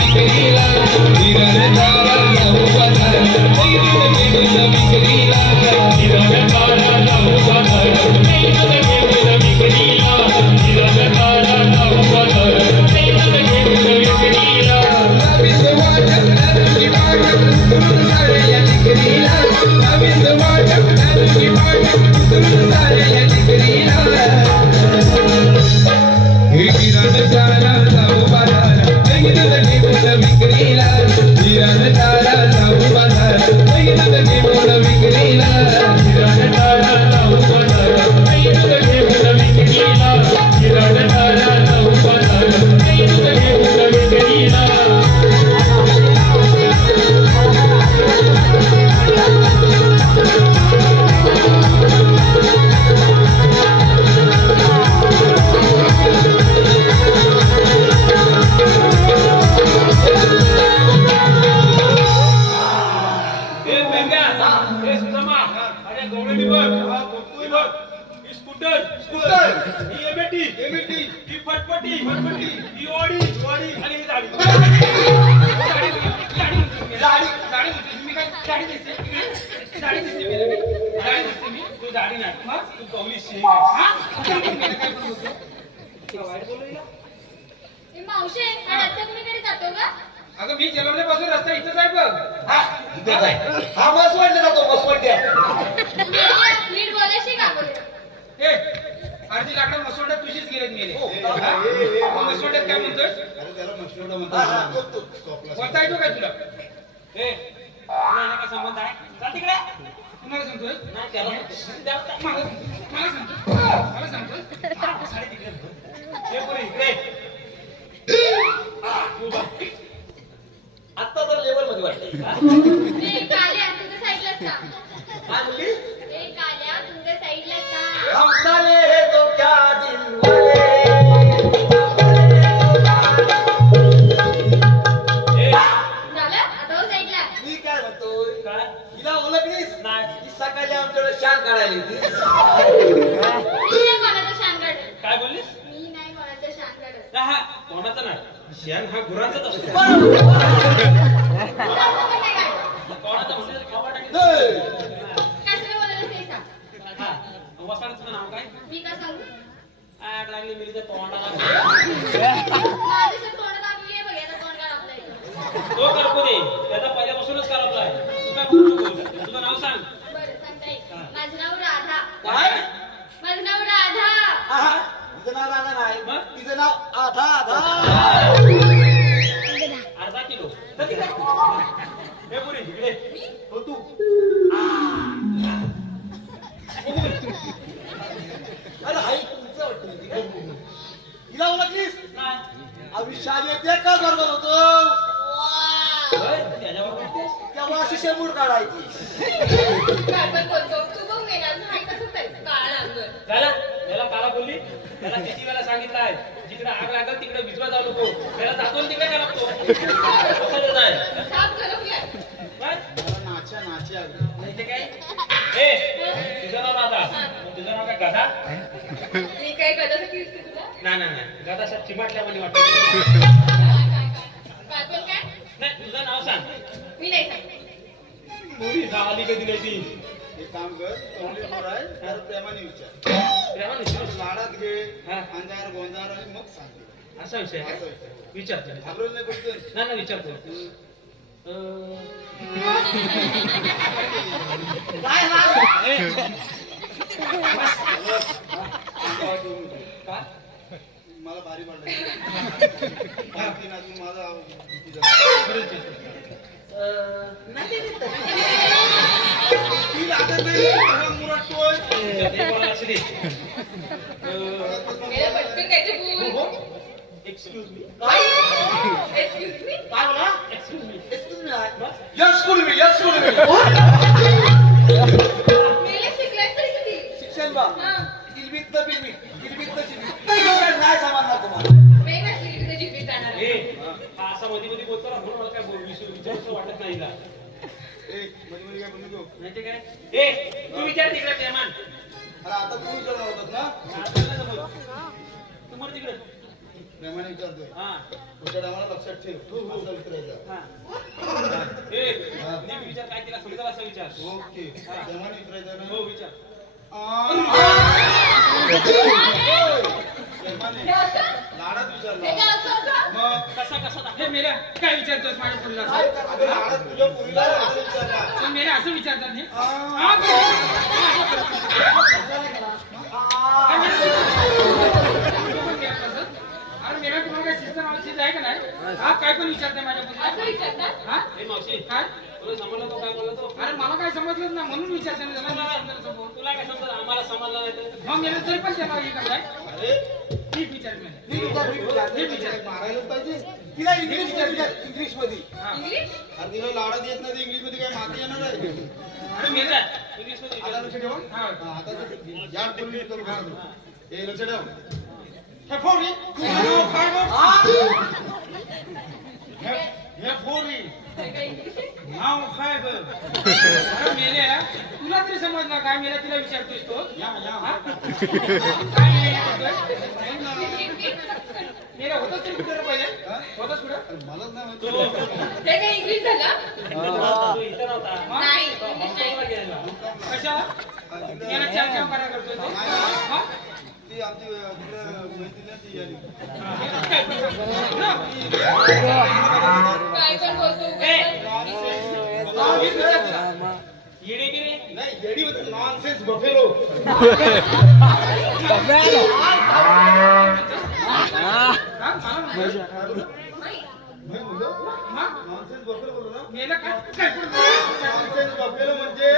Thank you. मावशे हा रस्ता कुणीकडे जातो अगं मी जलमल्यापासून रस्ता इथंच आहे बघ. हा इथेच आहे. हा मसवडला जातो नीट का? ए अर्धी लाकडं मसोड्यात तुझीच गेलेत गेले हो. हा? मग मसोड्यात काय म्हणतोय हा, हा, तो, तो, तो. बोलता येतो काय तुला? ए तुला याला काय संबंध आहे? तिकडे. कुणाला सांगतोय? नाही त्याला मला मला सांगतो मला सांगतोय. आमच्याकडे शान काढायला कोणाचं शान काढत काय बोललीस? मी नाही कोणाचं शान काढत. नाही, हा. कोणाचा नाही? शेण हा गुरांचाच असतो. कोणाचं पण नाही काढत. कोणाचा म्हणजे खावा टाकेल. हे. कशाला बोलायला ते सांग. हा, वसाडाचं नाव काय? मी का सांगू? लागली तोंडाला. आम्ही शाळेत एका बरोबर होतो? तेव्हा अशी शेंबूड काढायची. तू त्याला काला बोलली? त्याला किती वेळा सांगितलं आहे? जिकडे आग लागल तिकडे विजवा जाऊ नको. त्याला आणि तिकडे का काय? नाच्या नाच्या. ते काय? ए तुझं नाव तुझं काय कदाच नाही नाही गधा अशा चिमाटल्यामध्ये वाटत. काय काय काय? काय नाही तुझं नाव सांग. मी नाही सांगते. मुली झाली कधी नाही ती एक काम कर तोंडी आहे तर प्रेमाने विचार. प्रेमाने विचार. लाडात घे हा. अंजार गोंजार आणि मग सांग. असा विषय आहे. असा? विषय. विचारतो नाही पडतं नाही विचारतो अं, काय? अजून माझा खरंच विचारतो. हा? ते बोला असू दे. अं, गेलं पटकन काय ते बोल एक्सक्यूज मी एक्सक्यूज मी काय म्हणा excuse me Excuse me, I- बस Yes, school me, yes, school me. मेले शिकलाय तरी किती? शिक्षण बा. हा. बिलबित, किलबित असा मध्ये मध्ये बोलतो ना म्हणून मला काय बोल विचार विचारूचं वाटत नाही का ए मध्ये मध्ये काय बोलू नको माहिती काय? ए तू विचार तिकडे प्रेमान. अरे आता तू विचारणार होतास ना? आता नाही जमत. तू मर तिकडे. प्रेमाने विचारतोय. हा. पुढच्या टायमाला लक्षात ठेव. असं विचारायचं. हा. ए नीट विचार काय केला समजेल असं विचार? ओके. प्रेमाने विचारायचं हो विचार. आ. प्रेमाने हे असं? लाडात हे विचारला काय असं असं? मग कसा कसा दाखव हे मेल्या काय विचारतोस माझ्या पुरीला? पुरीला असं मेल्या विचारतात हे. आ. बरं. हा, मेल्या. अरे मेल्या तुम्हाला काय शिस्त नावाची आहे का नाही हा काय पण विचारते माझ्या असं पुरीला विचारतात? हा ए मावशी काय तुला समजलं तो काय बोलला तो अरे मला काय समजलं ना म्हणून विचारते ना त्याला. तुला काय समजलं आम्हाला समजलं नाही तर मग मेल्या तरी पण त्याला हे करताय अरे ठीक विचार मेल्या नीट विचार, नीट विचार. नीट विचार. मारायलाच पाहिजे तिला इंग्लिश इंग्लिशमध्ये हा. इंग्लिश? आणि तिला लाडात येत नाही इंग्लिशमध्ये काय माती येणार आहे अरे इंग्लिशमध्ये आता. लक्ष ठेवा हा. हा, आता ते या करू. हे लक्ष ठेवा हे? हे हे फोन रे. हे काय इंग्लिश? गं? अरे मेल्या तुला तरी समजलं काय मेल्या तिला विचारतोस तो. हा? काय मेल्या होतच तरी कुठे होतच कुठे? मलाच नाही माहिती. हे काय इंग्लिश झालं? तो नाही, इंग्लिश नाही. कशाला हा, चार चार करतोय तो. हा? ती आमची अं, तिकडे मैत्रीण आहे, ती आली. काय पण सांगतो. ना? काय पण बोलतो ए! नॉनसेन्स बफेलो नॉनसेन्स बफेलो म्हणजे